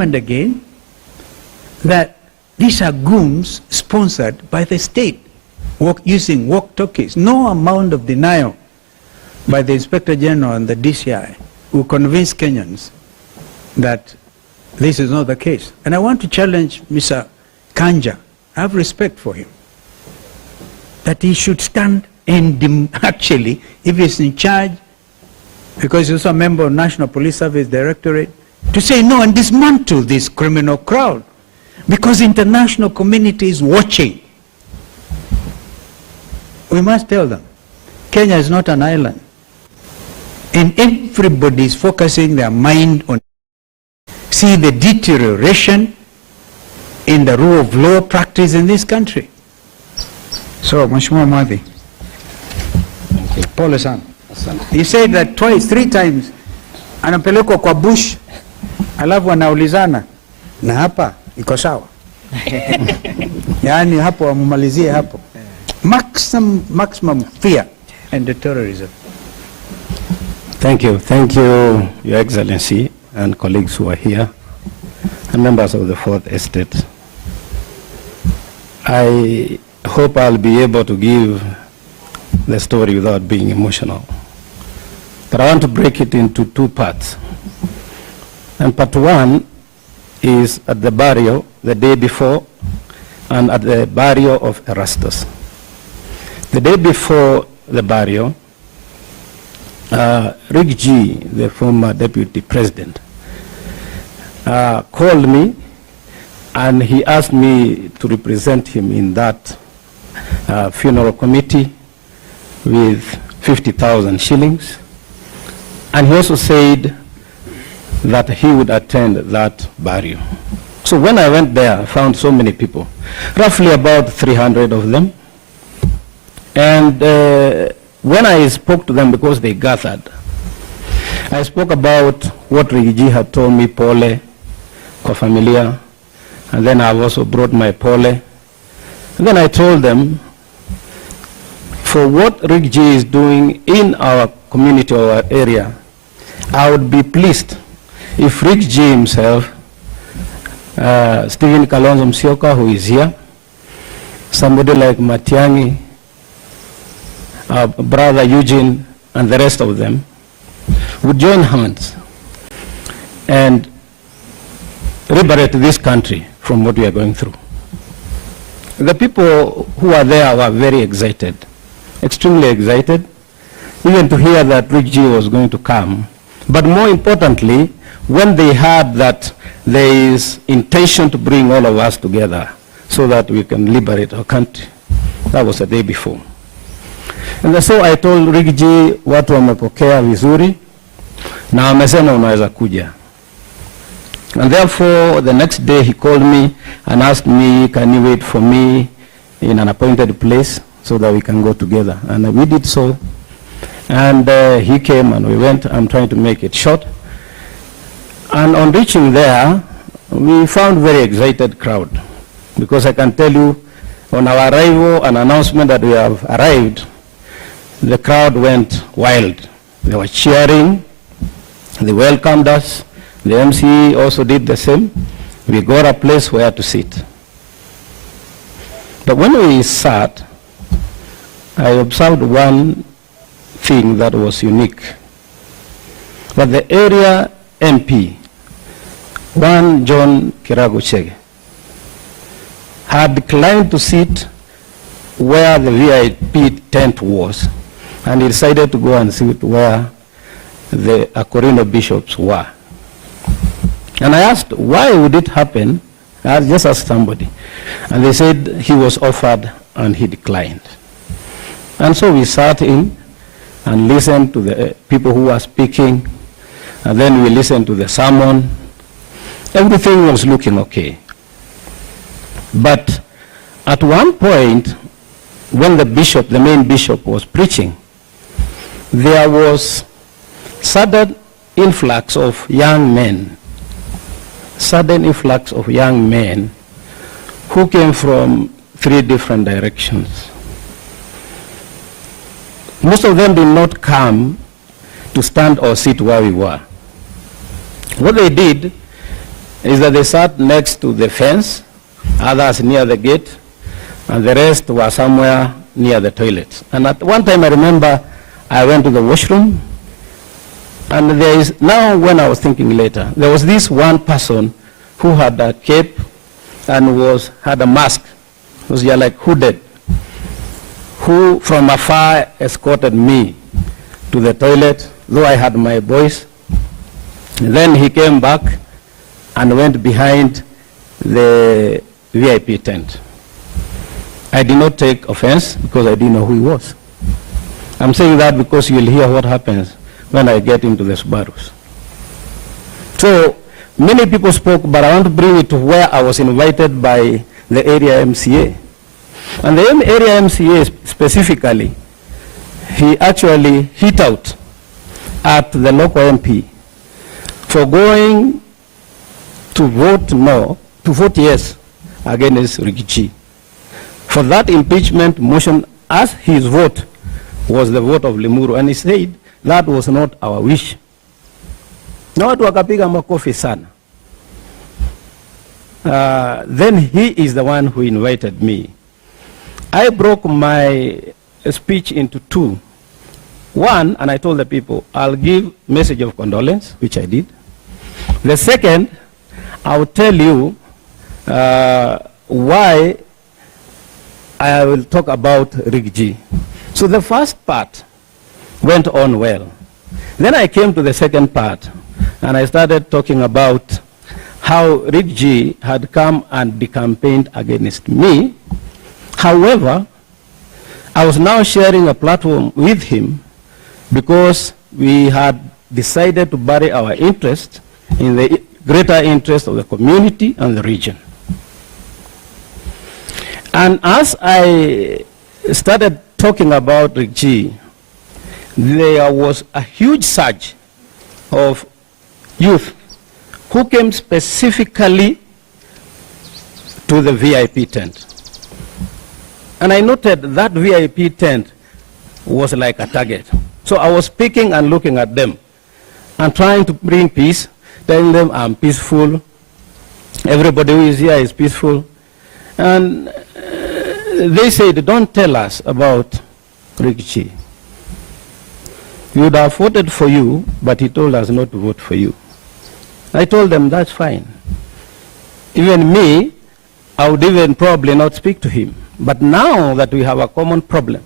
And again, that these are goons sponsored by the state, using walkie-talkies. No amount of denial by the Inspector General and the DCI will convince Kenyans that this is not the case. And I want to challenge Mr. Kanja. I have respect for him, that he should stand and actually, if he's in charge, because he's also a member of National Police Service Directorate, to say no and dismantle this criminal crowd, because international community is watching. We must tell them, Kenya is not an island, and everybody is focusing their mind on see the deterioration in the rule of law practice in this country. So, Mheshimiwa Mwathi, pole sana. He said that twice, 3 times, anapelekwa kwa bush, alafu anaulizana, na hapa iko sawa. Yani hapo amumalizie hapo. Maximum fear and the terrorism. Thank you, Your Excellency and colleagues who are here and members of the Fourth Estate. I hope I'll be able to give the story without being emotional. But I want to break it into 2 parts. And part 1 is at the burial the day before and at the burial of Erastus. The day before the burial, Rick G, the former deputy president, called me and he asked me to represent him in that funeral committee with 50,000 shillings. And he also said that he would attend that burial. So when I went there, I found so many people, roughly about 300 of them. And when I spoke to them, because they gathered, I spoke about what Rigiji had told me, pole, kwa familia, and then I've also brought my pole. And then I told them, for what Rigiji is doing in our community or our area, I would be pleased if Rigiji himself, Stephen Kalonzo Musyoka, who is here, somebody like Matiang'i, brother Eugene, and the rest of them, would join hands and liberate this country from what we are going through. The people who are there were very excited, extremely excited, even to hear that Rigiji was going to come. But more importantly, when they heard that there is intention to bring all of us together so that we can liberate our country. That was the day before. And so I told Rigiji, watu wamepokea vizuri na wamesema unaweza kuja. And therefore, the next day he called me and asked me, can you wait for me in an appointed place so that we can go together? And we did so. And he came and we went. I'm trying to make it short. And on reaching there, we found very excited crowd. Because I can tell you, on our arrival, an announcement that we have arrived, the crowd went wild. They were cheering. They welcomed us. The MC also did the same. We got a place where to sit. But when we sat, I observed one thing that was unique. That the area MP, one John Kirago Chege, had declined to sit where the VIP tent was, and he decided to go and sit where the Akorino bishops were. And I asked, why would it happen? I just asked somebody. And they said he was offered and he declined. And so we sat in and listened to the people who were speaking, and then we listened to the sermon. Everything was looking okay. But at one point, when the bishop, the main bishop, was preaching, there was sudden influx of young men, who came from 3 different directions. Most of them did not come to stand or sit where we were. What they did, is that they sat next to the fence, others near the gate, and the rest were somewhere near the toilets. And at one time I remember I went to the washroom, and there is, now when I was thinking later, there was this one person who had a cape and had a mask, was like hooded, who from afar escorted me to the toilet, though I had my voice. Then he came back and went behind the VIP tent. I did not take offense because I didn't know who he was. I'm saying that because you'll hear what happens when I get into the Subarus. So many people spoke, but I want to bring it to where I was invited by the area MCA. And the area MCA specifically, he actually hit out at the local MP for going to vote no, to vote yes against Rigiji. For that impeachment motion, as his vote was the vote of Limuru, and he said that was not our wish. Na watu wakapiga makofi sana. Then he is the one who invited me. I broke my speech into two. One, and I told the people, I'll give message of condolence, which I did. The second, I'll tell you why I will talk about Rigiji. So the first part went on well. Then I came to the second part, and I started talking about how Rigiji had come and decampaigned against me. However, I was now sharing a platform with him because we had decided to bury our interest in the greater interest of the community and the region. And as I started talking about Rigiji, there was a huge surge of youth who came specifically to the VIP tent. And I noted that VIP tent was like a target. So I was speaking and looking at them and trying to bring peace, telling them I'm peaceful, everybody who is here is peaceful. And they said, don't tell us about Rigiji. We would have voted for you, but he told us not to vote for you. I told them, that's fine. Even me, I would even probably not speak to him. But now that we have a common problem,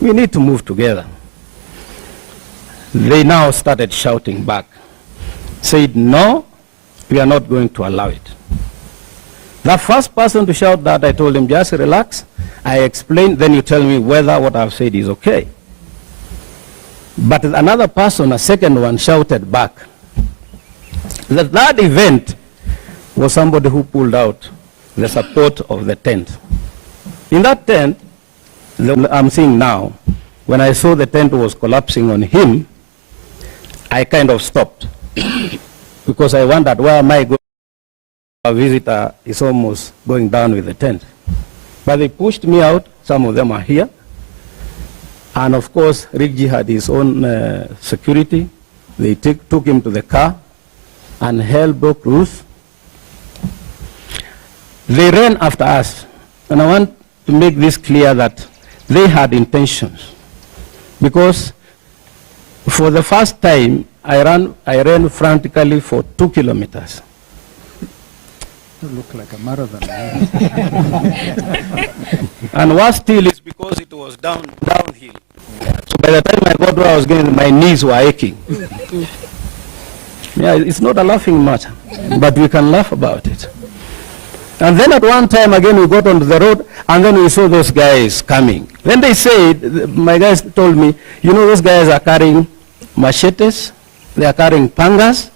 we need to move together. They now started shouting back, said, no, we are not going to allow it. The first person to shout that, I told him, just relax. I explained, then you tell me whether what I've said is okay. But another person, a second one, shouted back. That event was somebody who pulled out the support of the tent. In that tent, I'm seeing now, when I saw the tent was collapsing on him, I kind of stopped because I wondered, where am I going? Our visitor is almost going down with the tent. But they pushed me out. Some of them are here. And of course, Rigiji had his own security. They took him to the car, and hell broke loose. They ran after us. And I want to make this clear that they had intentions. Because for the first time, I ran frantically for 2 kilometers. You look like a marathon. And what still is because it was downhill. So by the time I got where I was going, my knees were aching. Yeah, it's not a laughing matter, but we can laugh about it. And then at one time again we got onto the road, and then we saw those guys coming. Then they said, my guys told me, you know, those guys are carrying machetes, they are carrying pangas,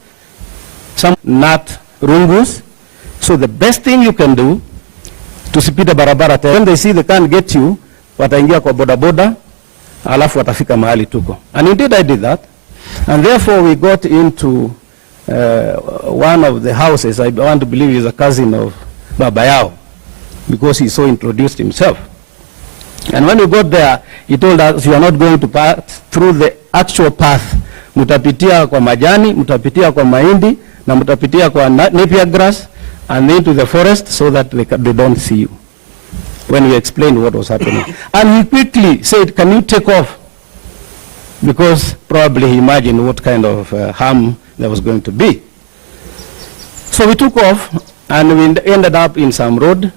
some nut rungus. So the best thing you can do, tusipite barabara, when they see they can't get you, wataingia kwa boda boda, alafu watafika mahali tuko. And indeed I did that. And therefore we got into one of the houses. I want to believe he's a cousin of Baba Yao, because he so introduced himself. And when we got there, he told us, you are not going to pass through the actual path. Mutapitia kwa majani, mutapitia kwa mahindi, na mtapitia kwa napier grass and into the forest so that they don't see you. When we explained what was happening. And he quickly said, can you take off? Because probably he imagined what kind of harm there was going to be. So we took off and we ended up in some road.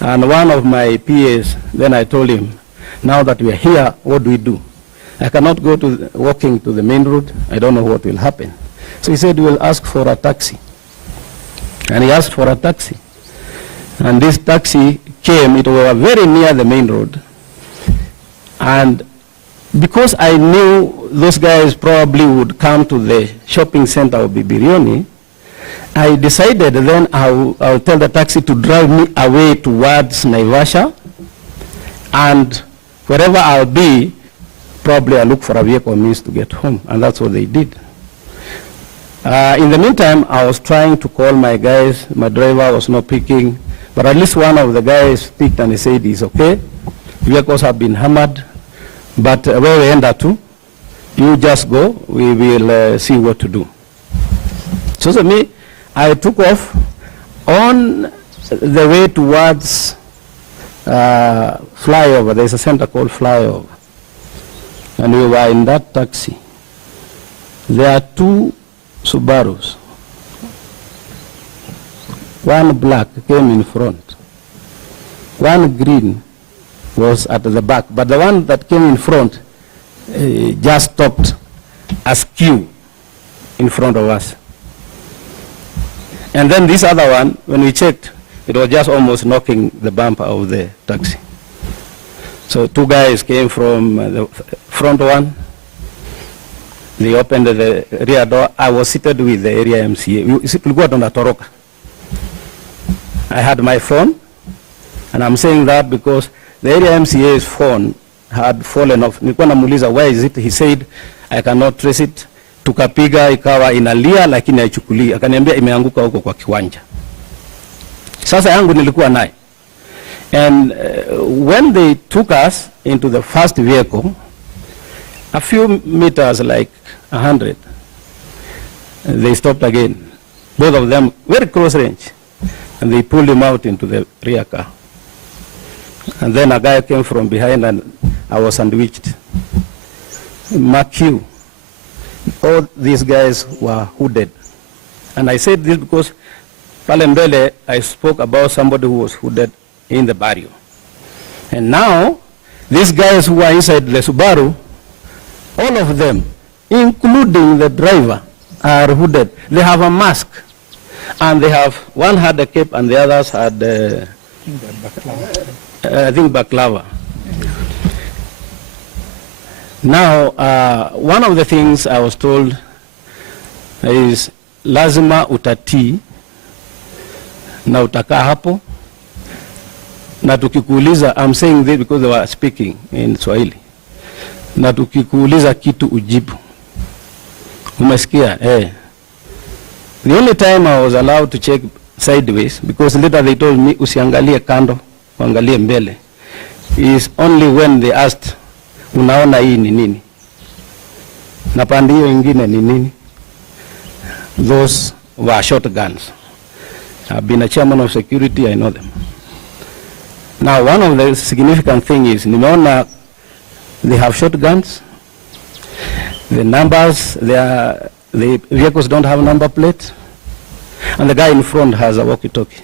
And one of my PAs, then I told him, now that we are here, what do we do? I cannot go walking to the main road. I don't know what will happen. So he said, we'll ask for a taxi. And he asked for a taxi. And this taxi came, it was very near the main road. And because I knew those guys probably would come to the shopping center of Bibirioni, I decided then I'll tell the taxi to drive me away towards Naivasha, and wherever I'll be, probably I'll look for a vehicle means to get home, and that's what they did. In the meantime, I was trying to call my guys. My driver was not picking, but at least one of the guys picked and he said he's okay. Vehicles have been hammered, but where we end up to, you just go, we will see what to do. So to me, I took off on the way towards flyover. There's a center called Flyover. And we were in that taxi. There are two Subarus. One black came in front. One green was at the back. But the one that came in front just stopped askew in front of us. And then this other one, when we checked, it was just almost knocking the bumper of the taxi. So two guys came from the front one. They opened the rear door. I was seated with the area MCA. I had my phone, and I'm saying that because the area MCA's phone had fallen off. Nilikuwa namuuliza, where is it? He said, I cannot trace it. Tukapiga ikawa inalia lakini haichukuli. Akaniambia imeanguka huko kwa kiwanja. Sasa yangu nilikuwa naye. And when they took us into the first vehicle, a few meters, like 100, they stopped again. Both of them very close range. And they pulled him out into the rear car. And then a guy came from behind and I was sandwiched. Mark you. All these guys were hooded. And I said this because Palembele, I spoke about somebody who was hooded in the barrio. And now, these guys who are inside the Subaru, all of them, including the driver, are hooded. They have a mask. And they have, one had a cape and the others had, I think baklava. Now, one of the things I was told is lazima utatii na utakaa hapo na tukikuuliza, I'm saying this because they were speaking in Swahili, na tukikuuliza kitu ujibu. Umesikia? The only time I was allowed to check sideways, because later they told me usiangalie kando, uangalie mbele, is only when they asked, unaona hii ni nini? Na pande hiyo ingine ni nini? Those were shotguns. I've been a chairman of security, I know them. Now, one of the significant things is, nimeona they have shotguns. The numbers, the vehicles don't have number plates. And the guy in front has a walkie-talkie.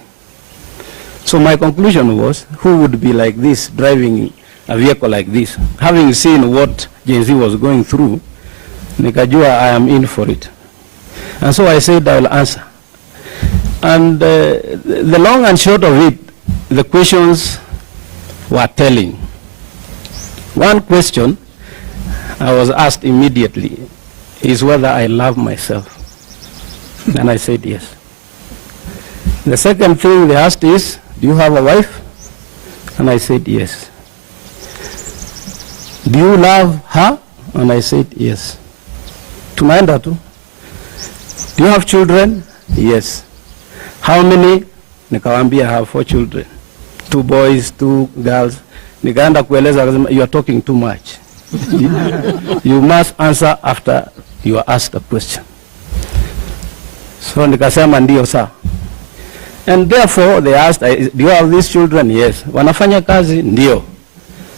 So my conclusion was, who would be like this, driving a vehicle like this? Having seen what Gen Z was going through, nikajua I am in for it. And so I said I will answer. And the long and short of it, the questions were telling. One question I was asked immediately is whether I love myself. And I said yes. The second thing they asked is, do you have a wife? And I said yes. Do you love her? And I said yes. Tunaenda tu. Do you have children? Yes. How many? Nikawambia I have 4 children. 2 boys, 2 girls. Nikaenda kueleza, you are talking too much. You must answer after you are asked a question. So nikasema ndio saa. And therefore they asked, do you have these children? Yes. Wanafanya kazi? Ndio.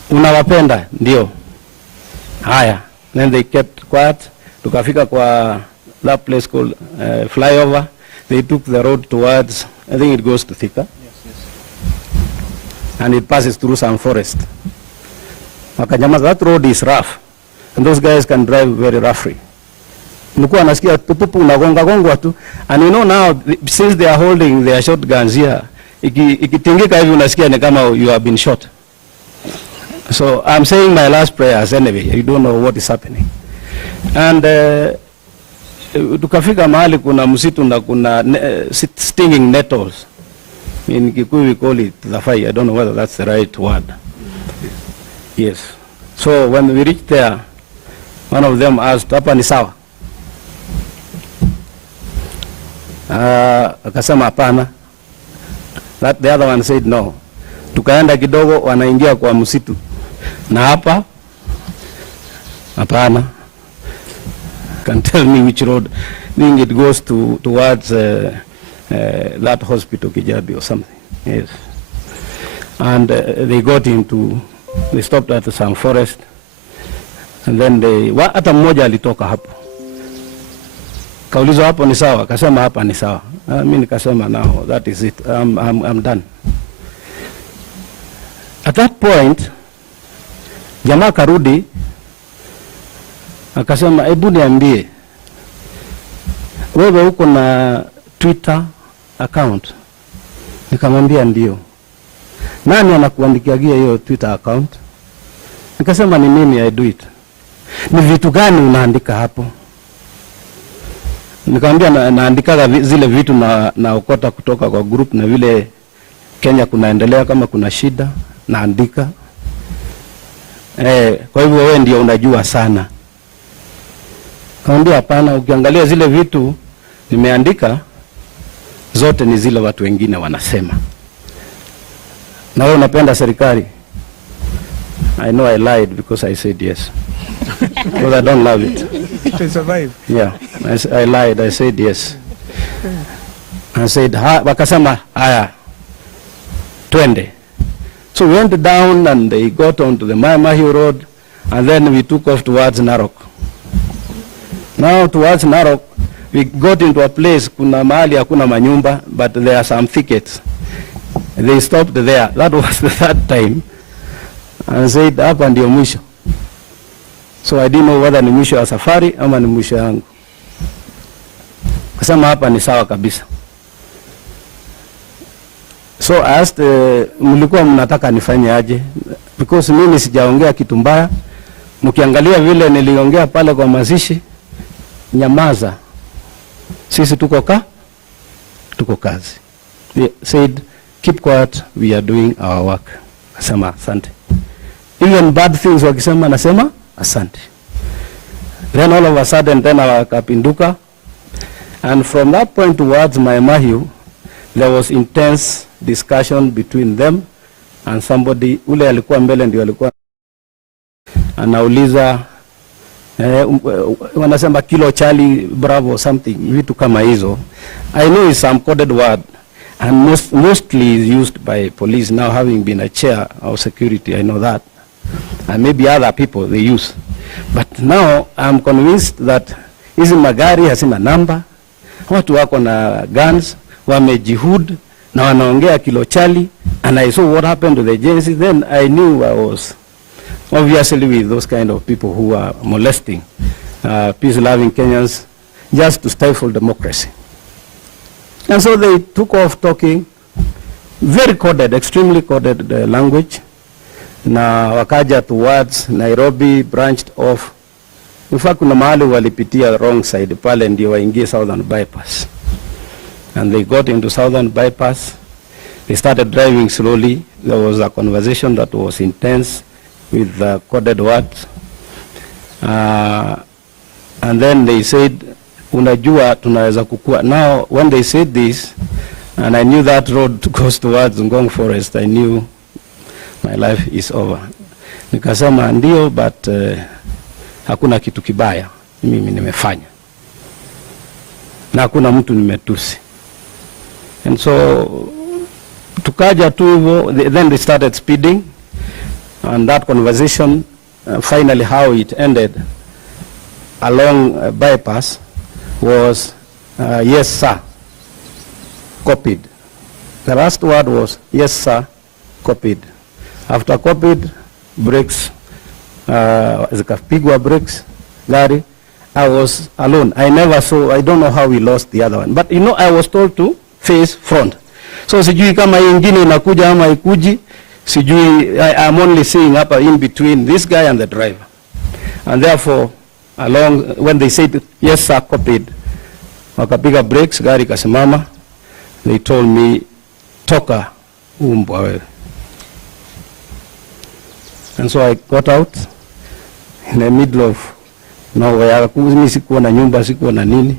Unawapenda? Ndio. Haya. Then they kept quiet. Tukafika kwa that place called Flyover. They took the road towards, I think it goes to Thika. Yes. And it passes through some forest. Wakanyamaza, that road is rough. And those guys can drive very roughly. Nilikuwa nasikia tupupu unagonga gongwa tu. And you know now, since they are holding their shotguns here, ikitingika hivi unasikia ni kama you have been shot. So I'm saying my last prayers anyway. You don't know what is happening. And tukafika mahali kuna msitu na kuna stinging nettles. In Kikuyu we call it thafai. I don't know whether that's the right word. Yes. So when we reached there, one of them asked, hapa ni sawa? Akasema hapana. The other one said no. Tukaenda kidogo, wanaingia kwa msitu. Na hapa? Hapana. Can tell me which road. I think it goes towards that hospital, Kijabi or something. Yes. And they got they stopped at some forest. And then hata mmoja alitoka hapo. Kaulizwa hapo ni sawa? Akasema hapa ni sawa. Mimi nikasema now that is it. I'm done. At that point, jamaa karudi, akasema hebu niambie, wewe uko na Twitter account? Nikamwambia ndio. Nani anakuandikia hiyo Twitter account? Nikasema ni mimi, I do it. Ni vitu gani unaandika hapo? Nikamwambia naandika zile vitu na ukota kutoka kwa group na vile Kenya kunaendelea, kama kuna shida naandika. Kwa hivyo wewe ndio unajua sana. Kaambia hapana, ukiangalia zile vitu nimeandika zote ni zile watu wengine wanasema. Na wewe unapenda serikali? I know I lied because I said yes. Because I don't love it. To survive. Yeah, I lied. I said yes. I said, wakasema, haya, twende. So we went down and they got onto the Mahiu Road and then we took off towards Narok. Now towards Narok, we got into a place, kuna mahali hakuna manyumba, but there are some thickets. They stopped there. That was the third time. And said, hapa ndio mwisho. So I didn't know whether ni mwisho ya safari ama ni mwisho yangu. Kasema hapa ni sawa kabisa. So I asked, mlikuwa mnataka nifanye aje? Because mimi sijaongea kitu mbaya. Mkiangalia vile niliongea pale kwa mazishi, nyamaza. Sisi tuko kazi. They said, keep quiet, we are doing our work. Kasema asante. Even bad things wakisema nasema asante. Then all of a sudden tena wakapinduka. And from that point towards Mahiu, there was intense discussion between them and somebody. Ule alikuwa mbele ndio alikuwa anauliza wanasema kilo Charlie Bravo something, vitu kama hizo. I know it's some coded word and mostly used by police. Now having been a chair of security, I know that. And maybe other people they use. But now I'm convinced that hizi magari hasina namba, watu wako na guns, wamejihud na wanaongea kilo Charlie, and I saw what happened to the agency. Then I knew I was obviously with those kind of people who are molesting peace-loving Kenyans just to stifle democracy. And so they took off talking, very coded, extremely coded language, na wakaja towards Nairobi, branched off. In fact, kuna mahali walipitia wrong side, pale ndio waingie Southern Bypass. And they got into Southern Bypass. They started driving slowly. There was a conversation that was intense with coded words. And then they said, unajua tunaweza kukua. Now, when they said this, and I knew that road goes towards Ngong Forest, I knew my life is over. Nikasema ndio, but hakuna kitu kibaya mimi nimefanya. na hakuna mtu nimetusi. And so tukaja tu hivyo, then they started speeding, and that conversation finally how it ended along bypass was yes sir, copied. The last word was yes sir, copied. After copied, brakes, zikapigwa brakes, gari. I was alone. I never saw, I don't know how we lost the other one. But you know, I was told to face front. So sijui kama hii ingine inakuja ama ikuji, sijui, I'm only seeing hapa in between this guy and the driver. And therefore, along, when they said, yes sir, copied, wakapiga brakes, gari kasimama, they told me, toka umbwa wewe. And so I got out in the middle of nowhere. Mimi sikuwa na nyumba, sikuwa na nini.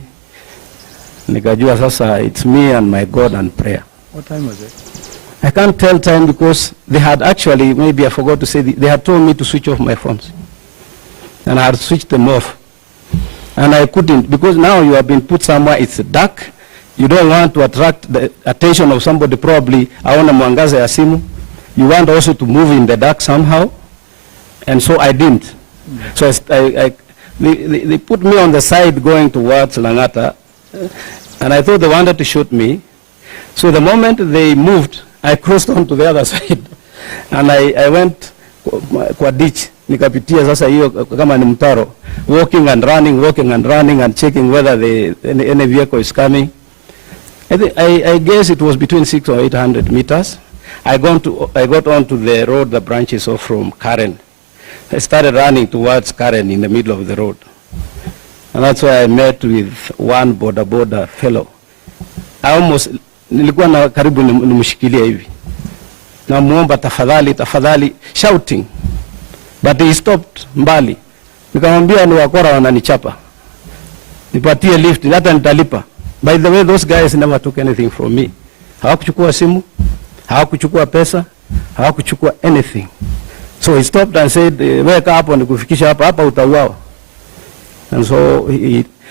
Nikajua sasa it's me and my God and prayer. What time was it? I can't tell time because they had actually, maybe I forgot to say, they had told me to switch off my phones. And I had switched them off. And I couldn't, because now you have been put somewhere, it's dark. You don't want to attract the attention of somebody, probably aona mwangaza ya simu. You want also to move in the dark somehow. And so I didn't. So they put me on the side going towards Langata, and I thought they wanted to shoot me. So the moment they moved, I crossed on to the other side, and I went kwa ditch, nikapitia sasa hiyo kama ni mtaro, walking and running and checking whether any vehicle is coming. I guess it was between 600 or 800 meters. I got onto the road that branches off from Karen. I started running towards Karen in the middle of the road. And that's where I met with one boda fellow. I almost, nilikuwa na karibu nimshikilia hivi. Namuomba tafadhali, shouting. But he stopped mbali. Nikamwambia ni wakora wananichapa. Nipatie lift, hata nitalipa. By the way, those guys never took anything from me. Hawakuchukua simu, hawakuchukua pesa, hawakuchukua anything. So he stopped and said, weka hapo nikufikisha hapa utauawa. And so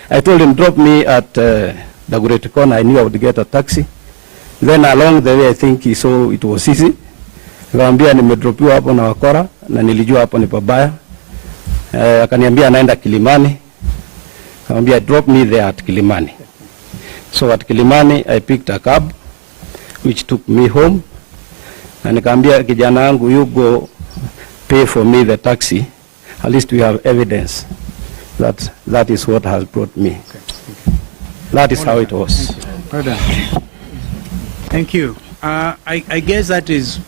I told him, drop me at the Great Corner. I knew I would get a taxi. Then along the way, I think he saw it was easy. Nikamwambia nimedropiwa hapo na wakora na nilijua hapo ni pabaya. Akaniambia anaenda Kilimani. Nikamwambia drop me there at Kilimani. So at Kilimani, I picked a cab which took me home. Na nikamwambia kijana wangu, you go pay for me the taxi. At least we have evidence that is what has brought me. Okay. That is how it was. Thank you. I guess that is